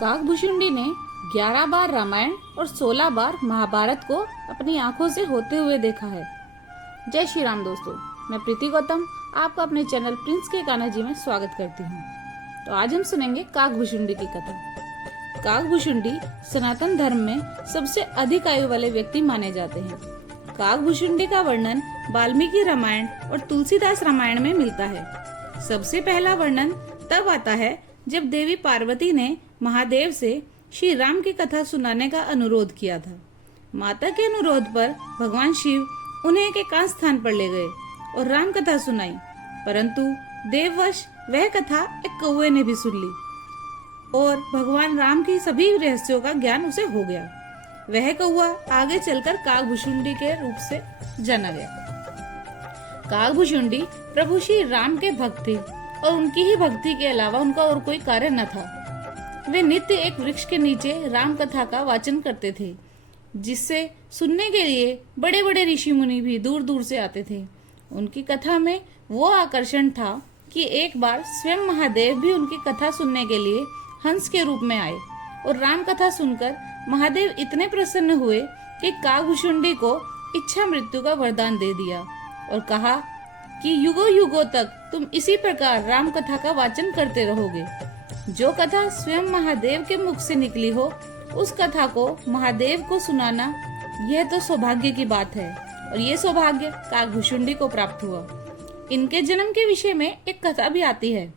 काकभूषुंडी ने 11 बार रामायण और 16 बार महाभारत को अपनी आंखों से होते हुए देखा है। जय श्री राम दोस्तों, मैं प्रीति गौतम आपका अपने चैनल प्रिंस के कान्हा जी में स्वागत करती हूँ। तो आज हम सुनेंगे काकभूषुंडी की कथा। काकभूषुंडी सनातन धर्म में सबसे अधिक आयु वाले व्यक्ति माने जाते हैं। काकभूषुंडी का वर्णन वाल्मीकि रामायण और तुलसीदास रामायण में मिलता है। सबसे पहला वर्णन तब आता है जब देवी पार्वती ने महादेव से श्री राम की कथा सुनाने का अनुरोध किया था। माता के अनुरोध पर भगवान शिव उन्हें एक एकांत स्थान पर ले गए और राम कथा सुनाई, परंतु देववश वह कथा एक कौवे ने भी सुन ली और भगवान राम की सभी रहस्यों का ज्ञान उसे हो गया। वह कौवा आगे चलकर काकभूषुंडी के रूप से जाना गया। काकभूषुंडी प्रभु श्री राम के भक्त थे और उनकी ही भक्ति के अलावा उनका और कोई कार्य न था। वे नित्य एक वृक्ष के नीचे राम कथा का वाचन करते थे, जिससे सुनने के लिए बड़े बड़े ऋषि मुनि भी दूर दूर से आते थे। उनकी कथा में वो आकर्षण था कि एक बार स्वयं महादेव भी उनकी कथा सुनने के लिए हंस के रूप में आए और राम कथा सुनकर महादेव इतने प्रसन्न हुए कि काकभूषुंडी को इच्छा मृत्यु का वरदान दे दिया और कहा कि युगों युगों तक तुम इसी प्रकार राम कथा का वाचन करते रहोगे। जो कथा स्वयं महादेव के मुख से निकली हो, उस कथा को महादेव को सुनाना यह तो सौभाग्य की बात है और ये सौभाग्य काकभूषुंडी को प्राप्त हुआ। इनके जन्म के विषय में एक कथा भी आती है।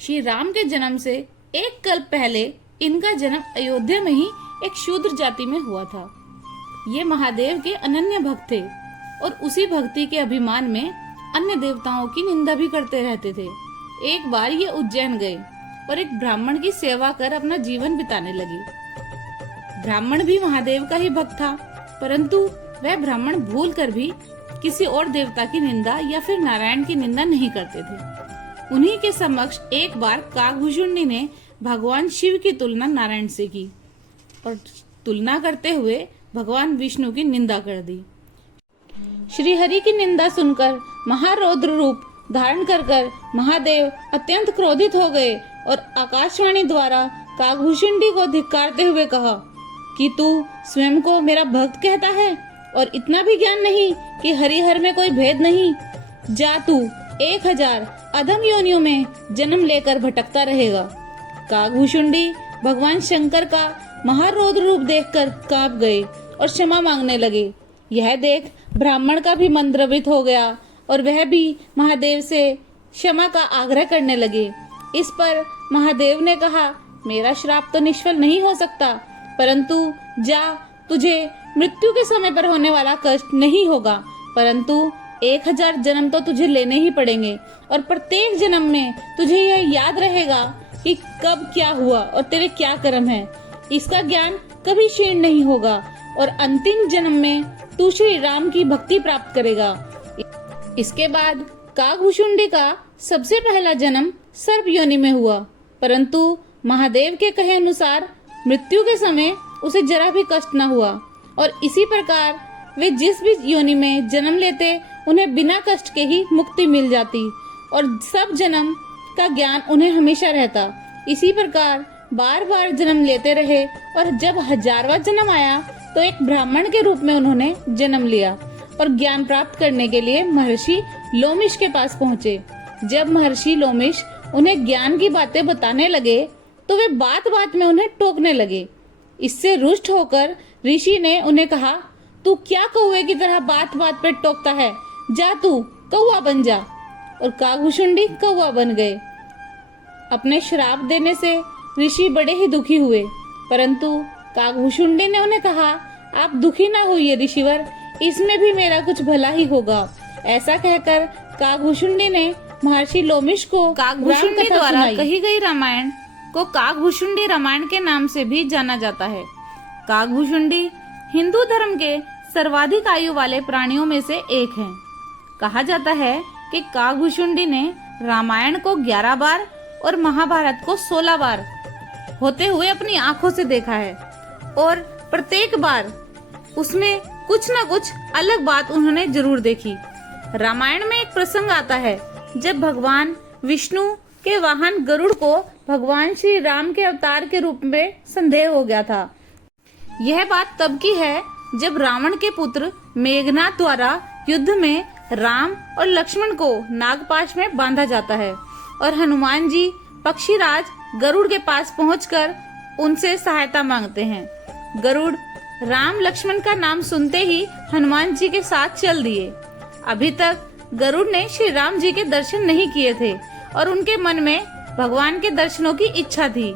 श्री राम के जन्म से एक कल्प पहले इनका जन्म अयोध्या में ही एक शूद्र जाति में हुआ था। ये महादेव के अनन्य भक्त थे और उसी भक्ति के अभिमान में अन्य देवताओं की निंदा भी करते रहते थे। एक बार ये उज्जैन गए और एक ब्राह्मण की सेवा कर अपना जीवन बिताने लगे। ब्राह्मण भी महादेव का ही भक्त था, परंतु वह ब्राह्मण भूल कर भी किसी और देवता की निंदा या फिर नारायण की निंदा नहीं करते थे। उन्हीं के समक्ष एक बार काकभूषुंडी ने भगवान शिव की तुलना नारायण से की और तुलना करते हुए भगवान विष्णु की निंदा कर दी। श्री हरि की निंदा सुनकर महारौद्र रूप धारण कर महादेव अत्यंत क्रोधित हो गए और आकाशवाणी द्वारा काकभूषुंडी को धिक्कारते हुए कहा कि तू स्वयं को मेरा भक्त कहता है और इतना भी ज्ञान नहीं कि हरिहर में कोई भेद नहीं। जा तू 1000 अधम योनियों में जन्म लेकर भटकता रहेगा। काकभूषुंडी भगवान शंकर का महारौद्र रूप देखकर कांप गए और क्षमा मांगने लगे। यह देख ब्राह्मण का भी मन द्रवित हो गया और वह भी महादेव से क्षमा का आग्रह करने लगे। इस पर महादेव ने कहा, मेरा श्राप तो निष्फल नहीं हो सकता, परंतु जा, तुझे मृत्यु के समय पर होने वाला कष्ट नहीं होगा, परंतु 1000 जन्म तो तुझे लेने ही पड़ेंगे और प्रत्येक जन्म में तुझे यह याद रहेगा कि कब क्या हुआ और तेरे क्या कर्म है। इसका ज्ञान कभी क्षीण नहीं होगा और अंतिम जन्म में तू श्री राम की भक्ति प्राप्त करेगा। इसके बाद काकभूषुंडी का सबसे पहला जन्म सर्प योनि में हुआ, परंतु महादेव के कहे अनुसार मृत्यु के समय उसे जरा भी कष्ट न हुआ और इसी प्रकार वे जिस भी योनि में जन्म लेते उन्हें बिना कष्ट के ही मुक्ति मिल जाती और सब जन्म का ज्ञान उन्हें हमेशा रहता। इसी प्रकार बार बार जन्म लेते रहे और जब 1000वां जन्म आया तो एक ब्राह्मण के रूप में उन्होंने जन्म लिया और ज्ञान प्राप्त करने के लिए महर्षि लोमिश के पास पहुँचे। जब महर्षि लोमिश उन्हें ज्ञान की बातें बताने लगे तो वे बात बात में उन्हें टोकने लगे। इससे रुष्ट होकर ऋषि ने उन्हें कहा, तू क्या कौवे की तरह बात बात पे टोकता है, जा तू कौवा बन जा। और काकभूषुंडी कौवा बन गए। अपने श्राप देने से ऋषि बड़े ही दुखी हुए, परंतु काकभूषुंडी ने उन्हें कहा, आप दुखी न होइए ऋषिवर, इसमें भी मेरा कुछ भला ही होगा। ऐसा कहकर काकभूषुंडी ने महर्षि लोमिश को काकभूषुंडी द्वारा कही गई रामायण को काकभूषुंडी रामायण के नाम से भी जाना जाता है। काकभूषुंडी हिंदू धर्म के सर्वाधिक आयु वाले प्राणियों में से एक हैं। कहा जाता है कि काकभूषुंडी ने रामायण को 11 बार और महाभारत को 16 बार होते हुए अपनी आंखों से देखा है और प्रत्येक बार उसमें कुछ न कुछ अलग बात उन्होंने जरूर देखी। रामायण में एक प्रसंग आता है जब भगवान विष्णु के वाहन गरुड़ को भगवान श्री राम के अवतार के रूप में संदेह हो गया था। यह बात तब की है जब रावण के पुत्र मेघनाद द्वारा युद्ध में राम और लक्ष्मण को नागपाश में बांधा जाता है और हनुमान जी पक्षीराज गरुड़ के पास पहुंचकर उनसे सहायता मांगते हैं। गरुड़ राम लक्ष्मण का नाम सुनते ही हनुमान जी के साथ चल दिए। अभी तक गरुड़ ने श्री राम जी के दर्शन नहीं किए थे और उनके मन में भगवान के दर्शनों की इच्छा थी,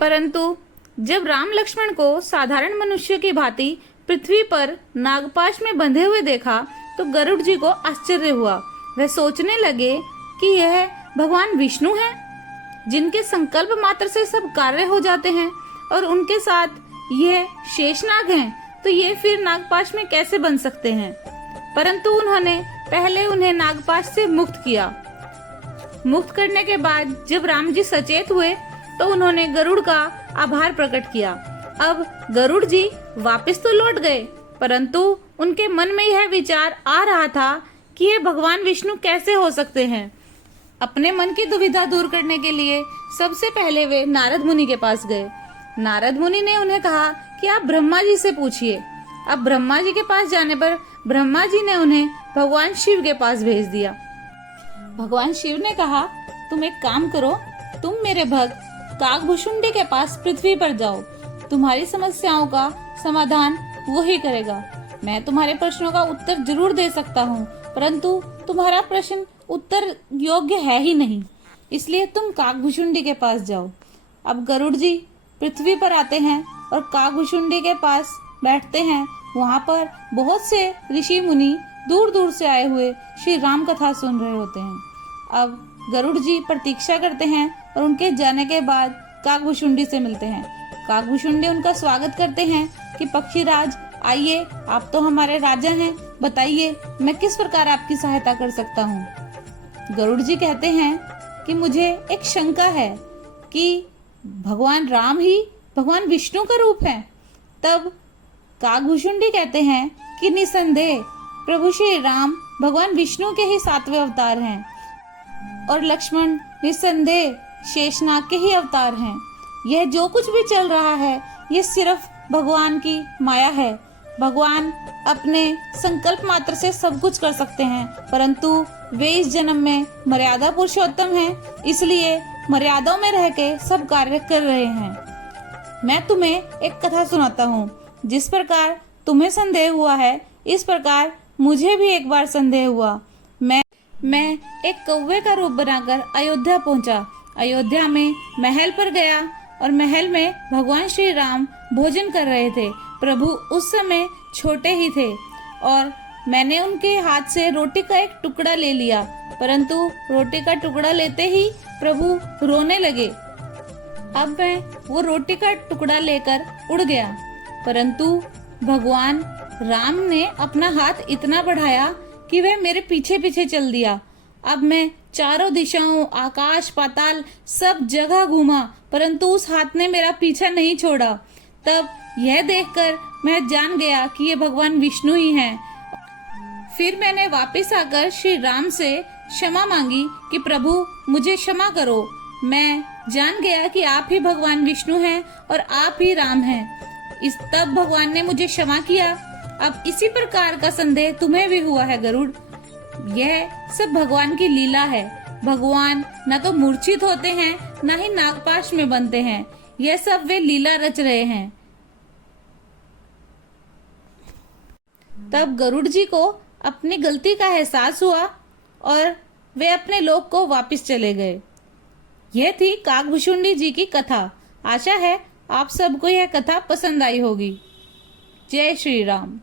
परंतु जब राम लक्ष्मण को साधारण मनुष्य की भांति पृथ्वी पर नागपाश में बंधे हुए देखा तो गरुड़ जी को आश्चर्य हुआ। वह सोचने लगे कि यह भगवान विष्णु हैं, जिनके संकल्प मात्र से सब कार्य हो जाते हैं, और उनके साथ यह शेषनाग हैं, तो ये फिर नागपाश में कैसे बन सकते हैं। परंतु उन्होंने पहले उन्हें नागपाश से मुक्त किया। मुक्त करने के बाद जब राम जी सचेत हुए तो उन्होंने गरुड़ का आभार प्रकट किया। अब गरुड़ जी वापस तो लौट गए, परंतु उनके मन में यह विचार आ रहा था कि ये भगवान विष्णु कैसे हो सकते हैं। अपने मन की दुविधा दूर करने के लिए सबसे पहले वे नारद मुनि के पास गए। नारद मुनि ने उन्हें कहा कि आप ब्रह्मा जी से पूछिए। अब ब्रह्मा जी के पास जाने पर ब्रह्मा जी ने उन्हें भगवान शिव के पास भेज दिया। भगवान शिव ने कहा, तुम एक काम करो, तुम मेरे भक्त काकभुशुंडी के पास पृथ्वी पर जाओ, तुम्हारी समस्याओं का समाधान वो ही करेगा। मैं तुम्हारे प्रश्नों का उत्तर जरूर दे सकता हूँ, परंतु तुम्हारा प्रश्न उत्तर योग्य है ही नहीं, इसलिए तुम काकभुशुंडी के पास जाओ। अब गरुड़ जी पृथ्वी पर आते हैं और काकभुशुंडी के पास बैठते हैं। वहाँ पर बहुत से ऋषि मुनि दूर दूर से आए हुए श्री राम कथा सुन रहे होते हैं। अब गरुड़ जी प्रतीक्षा करते हैं और उनके जाने के बाद काकभुशुंडी से मिलते हैं। काकभुशुंडी उनका स्वागत करते हैं कि पक्षीराज आइए, आप तो हमारे राजा हैं, बताइए मैं किस प्रकार आपकी सहायता कर सकता हूँ। गरुड़ जी कहते हैं कि मुझे एक शंका है कि भगवान राम ही भगवान विष्णु का रूप है। तब काकभुशुंडी कहते हैं कि निसंदेह प्रभु श्री राम भगवान विष्णु के ही 7वें अवतार हैं और लक्ष्मण निसंदेह शेषनाग के ही अवतार हैं। यह जो कुछ भी चल रहा है ये सिर्फ भगवान की माया है। भगवान अपने संकल्प मात्र से सब कुछ कर सकते हैं, परंतु वे इस जन्म में मर्यादा पुरुषोत्तम हैं, इसलिए मर्यादाओं में रह के सब कार्य कर रहे हैं। मैं तुम्हें एक कथा सुनाता हूँ। जिस प्रकार तुम्हें संदेह हुआ है, इस प्रकार मुझे भी एक बार संदेह हुआ। मैं एक कौवे का रूप बनाकर अयोध्या पहुंचा। अयोध्या में महल पर गया और महल में भगवान श्री राम भोजन कर रहे थे। प्रभु उस समय छोटे ही थे और मैंने उनके हाथ से रोटी का एक टुकड़ा ले लिया, परंतु रोटी का टुकड़ा लेते ही प्रभु रोने लगे। अब मैं वो रोटी का टुकड़ा लेकर उड़ गया, परंतु भगवान राम ने अपना हाथ इतना बढ़ाया कि वह मेरे पीछे पीछे चल दिया। अब मैं चारों दिशाओं, आकाश पाताल सब जगह घूमा, परंतु उस हाथ ने मेरा पीछा नहीं छोड़ा। तब यह देखकर मैं जान गया कि ये भगवान विष्णु ही हैं। फिर मैंने वापस आकर श्री राम से क्षमा मांगी कि प्रभु मुझे क्षमा करो। मैं जान गया कि आप ही भगवान विष्णु हैं और आप ही राम हैं। तब भगवान ने मुझे क्षमा किया। अब इसी प्रकार का संदेह तुम्हें भी हुआ है गरुड़। यह सब भगवान की लीला है। भगवान न तो मूर्छित होते हैं, न ही नागपाश में बनते हैं। यह सब वे लीला रच रहे हैं। तब गरुड़ जी को अपनी गलती का एहसास हुआ और वे अपने लोक को वापस चले गए। यह थी काकभुशुंडी जी की कथा। आशा है आप सबको यह कथा पसंद आई होगी। जय श्री राम।